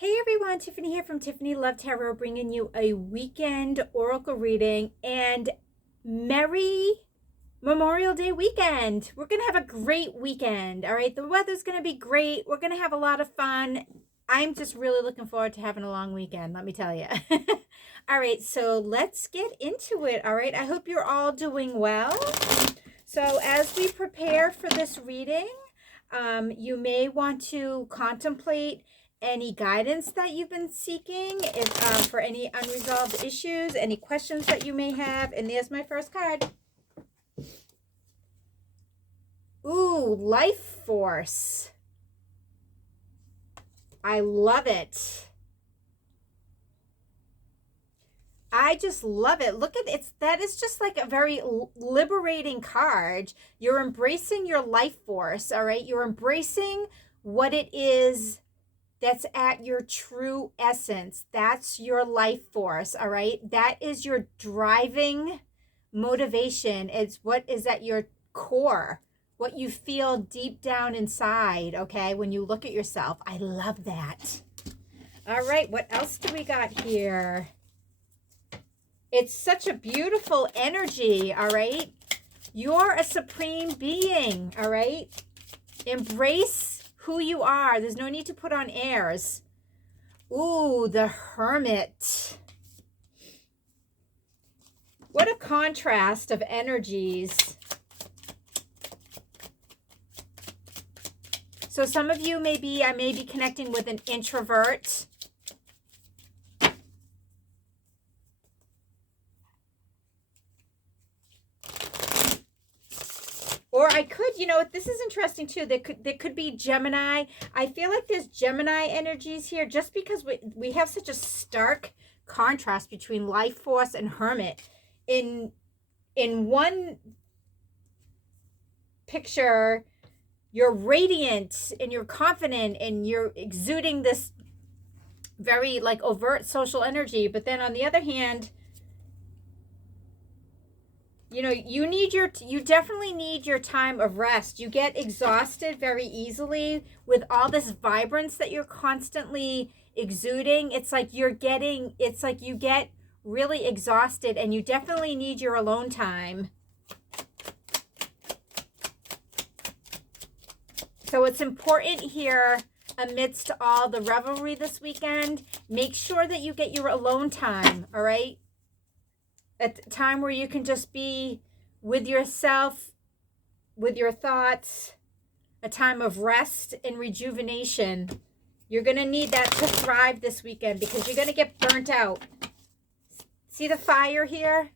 Hey everyone, Tiffany here from Tiffany Love Tarot, bringing you a weekend oracle reading and Merry Memorial Day weekend. We're going to have a great weekend, all right? The weather's going to be great. We're going to have a lot of fun. I'm just really looking forward to having a long weekend, let me tell you. All right, so let's get into it, all right? I hope you're all doing well. So as we prepare for this reading, you may want to contemplate any guidance that you've been seeking for any unresolved issues, any questions that you may have. And there's my first card. Ooh, life force. I love it. I just love it. Look at it. That is just like a very liberating card. You're embracing your life force, all right? You're embracing what it is that's at your true essence. That's your life force, all right? That is your driving motivation. It's what is at your core, what you feel deep down inside, okay? When you look at yourself. I love that. All right, what else do we got here? It's such a beautiful energy, all right? You're a supreme being, all right? Embrace who you are. There's no need to put on airs. Ooh, the Hermit. What a contrast of energies. So some of you I may be connecting with an introvert. Or I could, this is interesting too. There could be Gemini. I feel like there's Gemini energies here just because we have such a stark contrast between life force and hermit. In one picture, you're radiant and you're confident and you're exuding this very like overt social energy. But then on the other hand, you definitely need your time of rest. You get exhausted very easily with all this vibrance that you're constantly exuding. It's like you get really exhausted and you definitely need your alone time. So it's important here amidst all the revelry this weekend, make sure that you get your alone time, all right? At the time where you can just be with yourself, with your thoughts, a time of rest and rejuvenation. You're going to need that to thrive this weekend because you're going to get burnt out. See the fire here?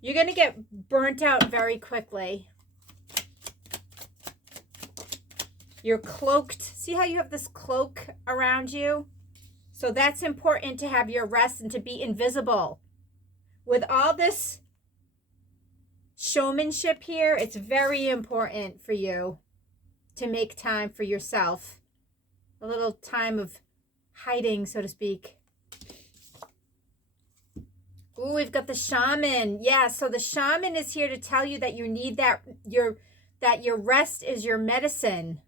You're going to get burnt out very quickly. You're cloaked. See how you have this cloak around you? So that's important to have your rest and to be invisible. With all this showmanship here, it's very important for you to make time for yourself. A little time of hiding, so to speak. Ooh, we've got the shaman. Yeah, so the shaman is here to tell you that you need that your rest is your medicine.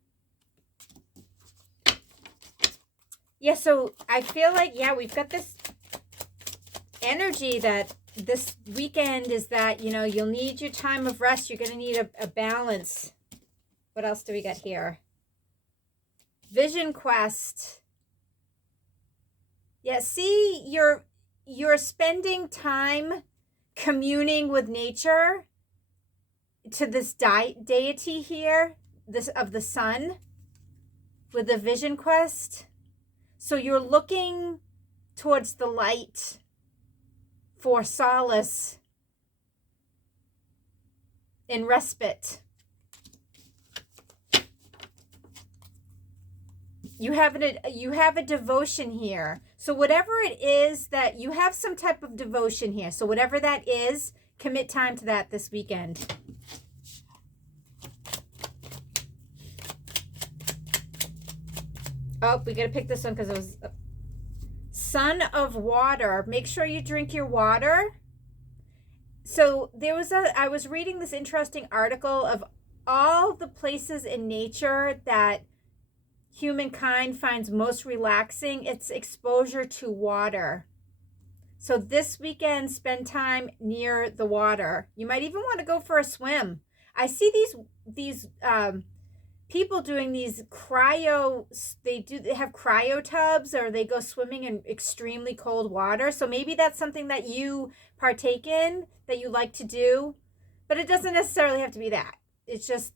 Yeah, so I feel like, we've got this energy that this weekend is that, you'll need your time of rest. You're going to need a balance. What else do we got here? Vision quest. Yeah, see, you're spending time communing with nature to this deity here, this of the sun, with the vision quest. So you're looking towards the light for solace and respite. You have a devotion here. So whatever it is that you have some type of devotion here. So whatever that is, commit time to that this weekend. Oh, we got to pick this one because it was Son of Water. Make sure you drink your water. So I was reading this interesting article of all the places in nature that humankind finds most relaxing, it's exposure to water. So this weekend, spend time near the water. You might even want to go for a swim. I see these people doing these they have cryo tubs, or they go swimming in extremely cold water. So maybe that's something that you partake in, that you like to do, but it doesn't necessarily have to be that. It's just,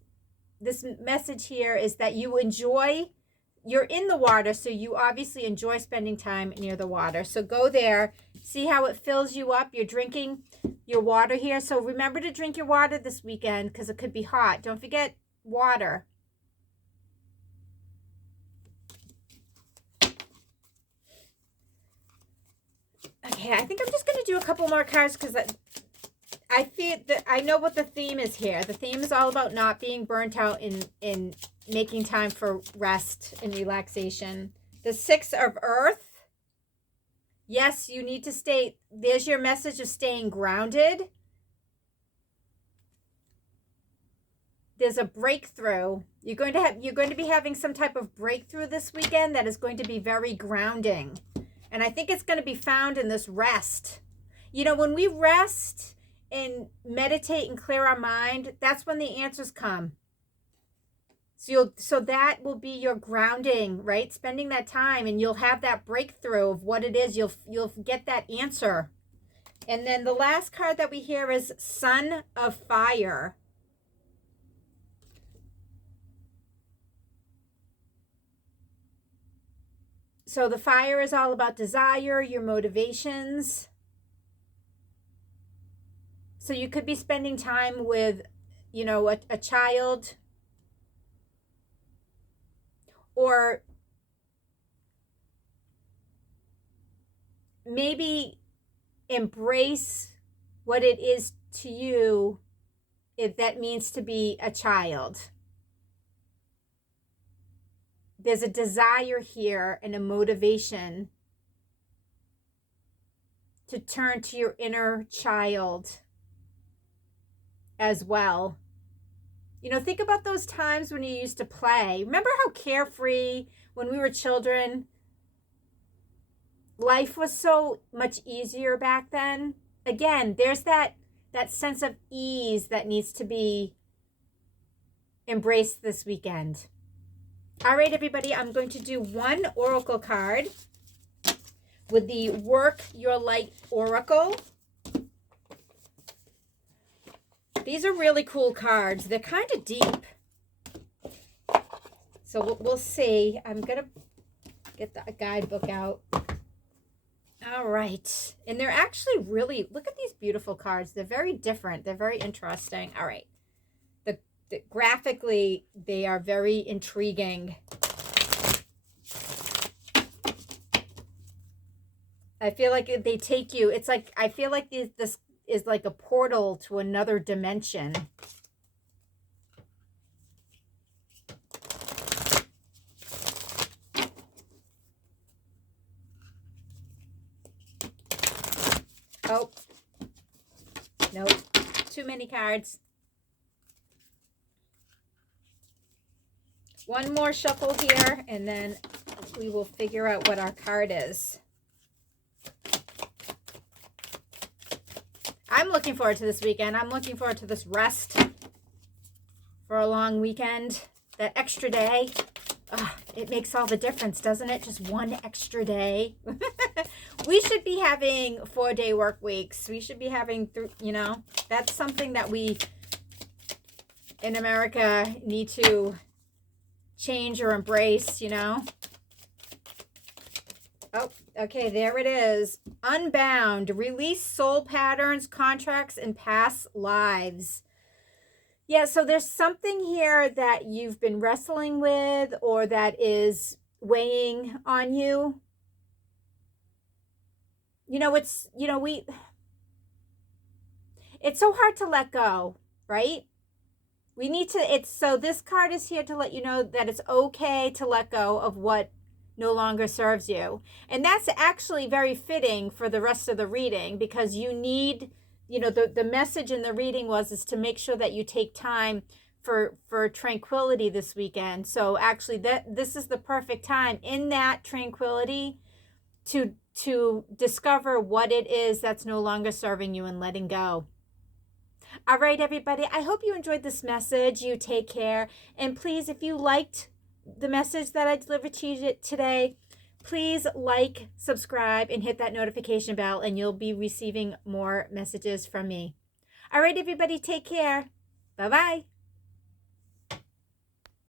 this message here is that you're in the water, so you obviously enjoy spending time near the water. So go there, see how it fills you up. You're drinking your water here. So remember to drink your water this weekend, because it could be hot. Don't forget water. Okay, I think I'm just going to do a couple more cards, because I feel that I know what the theme is here. The theme is all about not being burnt out in making time for rest and relaxation. The Six of Earth. Yes, you need to stay. There's your message of staying grounded. There's a breakthrough. You're going to be having some type of breakthrough this weekend that is going to be very grounding. And I think it's going to be found in this rest. You know, when we rest and meditate and clear our mind, that's when the answers come. So that will be your grounding, right? Spending that time, and you'll have that breakthrough of what it is. You'll get that answer. And then the last card that we hear is Son of Fire. So the fire is all about desire, your motivations. So you could be spending time with, you know, a child, or maybe embrace what it is to you, if that means to be a child. There's a desire here and a motivation to turn to your inner child as well. You know, think about those times when you used to play. Remember how carefree when we were children? Life was so much easier back then. Again, there's that sense of ease that needs to be embraced this weekend. All right, everybody, I'm going to do one oracle card with the Work Your Light Oracle. These are really cool cards. They're kind of deep. So we'll see. I'm going to get the guidebook out. All right. And they're actually really, look at these beautiful cards. They're very different. They're very interesting. All right. Graphically, they are very intriguing. I feel like they take you, it's like, I feel like this is like a portal to another dimension. Oh, nope, too many cards. One more shuffle here, and then we will figure out what our card is. I'm looking forward to this weekend. I'm looking forward to this rest for a long weekend. That extra day, it makes all the difference, doesn't it? Just one extra day. We should be having 4-day work weeks. We should be having, you know, that's something that we in America need to change or embrace, you know. Oh, okay, there it is. Unbound. Release soul patterns, contracts, and past lives. Yeah, so there's something here that you've been wrestling with, or that is weighing on you. You know, it's so hard to let go, right? We need to, so this card is here to let you know that it's okay to let go of what no longer serves you. And that's actually very fitting for the rest of the reading, because you need, you know, the message in the reading is to make sure that you take time for tranquility this weekend. So actually this is the perfect time in that tranquility to discover what it is that's no longer serving you and letting go. All right, everybody. I hope you enjoyed this message. You take care. And please, if you liked the message that I delivered to you today, please like, subscribe, and hit that notification bell, and you'll be receiving more messages from me. All right, everybody. Take care. Bye-bye.